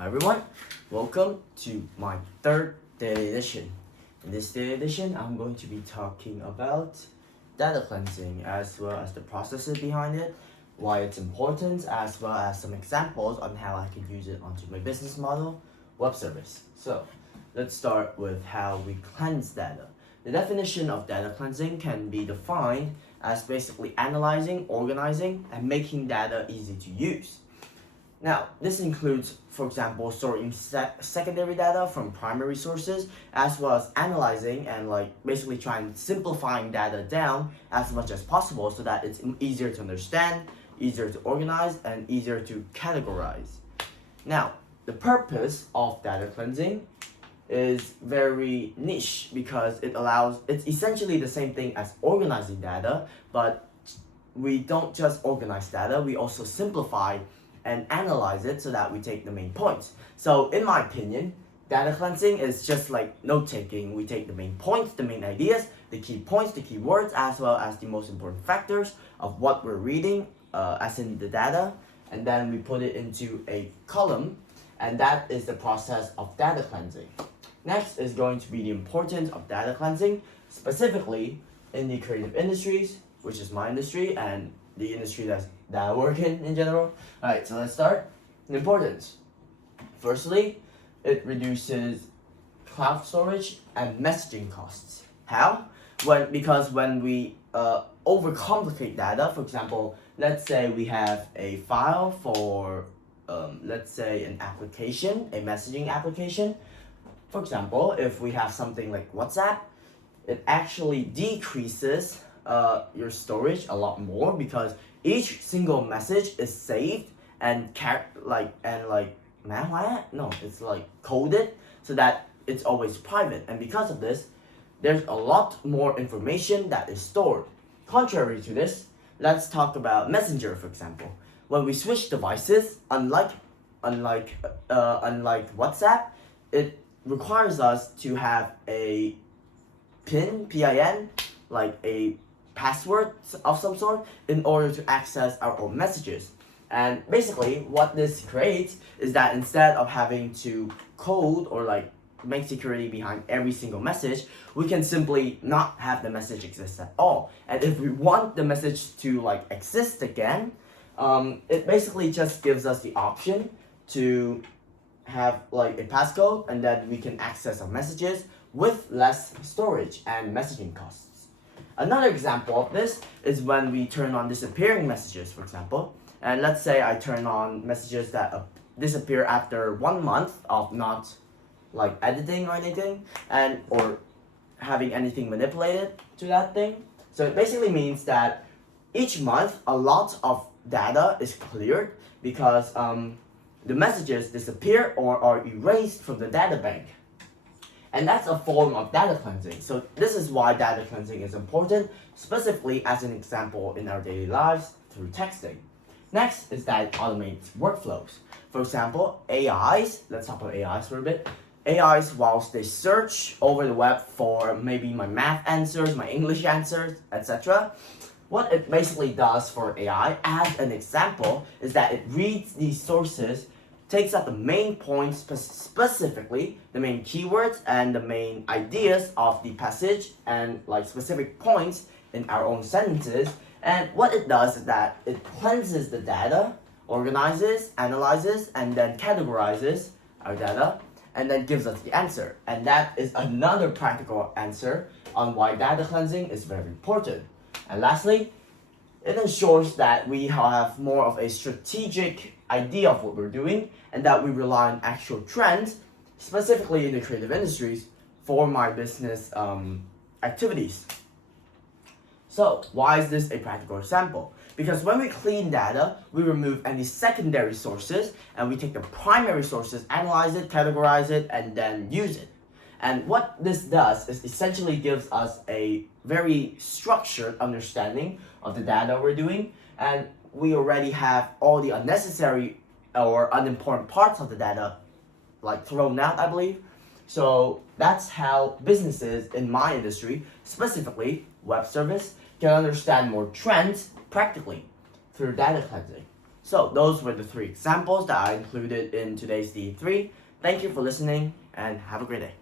Hi everyone, welcome to my third daily edition. In this daily edition, I'm going to be talking about data cleansing as well as the processes behind it, why it's important, as well as some examples on how I can use it onto my business model, web service. So let's start with how we cleanse data. The definition of data cleansing can be defined as basically analyzing, organizing, and making data easy to use. Now, this includes, for example, sorting secondary data from primary sources, as well as analyzing and basically trying simplifying data down as much as possible so that it's easier to understand, easier to organize, and easier to categorize. Now, the purpose of data cleansing is very niche because it's essentially the same thing as organizing data, but we don't just organize data, we also simplify and analyze it so that we take the main points. So in my opinion, data cleansing is just like note-taking. We take the main points, the main ideas, the key points, the key words, as well as the most important factors of what we're reading, as in the data, and then we put it into a column, and that is the process of data cleansing. Next is going to be the importance of data cleansing, specifically in the creative industries, which is my industry, and the industry that I work in general. Alright, so let's start. The importance. Firstly, it reduces cloud storage and messaging costs. How? Because when we overcomplicate data, for example, let's say we have a file for, let's say an application, a messaging application. For example, if we have something like WhatsApp, it actually decreases your storage a lot more because each single message is saved and it's coded so that it's always private, and because of this, there's a lot more information that is stored. Contrary to this, let's talk about Messenger, for example. When we switch devices, unlike WhatsApp, it requires us to have a PIN, like a password of some sort, in order to access our own messages. And basically what this creates is that instead of having to code or make security behind every single message, we can simply not have the message exist at all. And if we want the message to exist again, it basically just gives us the option to have a passcode, and then we can access our messages with less storage and messaging costs. Another example of this is when we turn on disappearing messages, for example. And let's say I turn on messages that disappear after 1 month of not editing or anything, or having anything manipulated to that thing. So it basically means that each month a lot of data is cleared because the messages disappear or are erased from the data bank. And that's a form of data cleansing. So this is why data cleansing is important, specifically as an example in our daily lives through texting. Next is that it automates workflows. For example, AIs, let's talk about AIs for a bit. AIs, whilst they search over the web for maybe my math answers, my English answers, etc., what it basically does for AI, as an example, is that it reads these sources, takes up the main points, specifically the main keywords and the main ideas of the passage and specific points in our own sentences. And what it does is that it cleanses the data, organizes, analyzes, and then categorizes our data, and then gives us the answer. And that is another practical answer on why data cleansing is very important. And lastly, it ensures that we have more of a strategic idea of what we're doing, and that we rely on actual trends, specifically in the creative industries, for my business activities. So why is this a practical example? Because when we clean data, we remove any secondary sources, and we take the primary sources, analyze it, categorize it, and then use it. And what this does is essentially gives us a very structured understanding of the data we're doing, and we already have all the unnecessary or unimportant parts of the data thrown out, I believe. So that's how businesses in my industry, specifically web service, can understand more trends practically through data cleansing. So those were the 3 examples that I included in today's DE3. Thank you for listening and have a great day.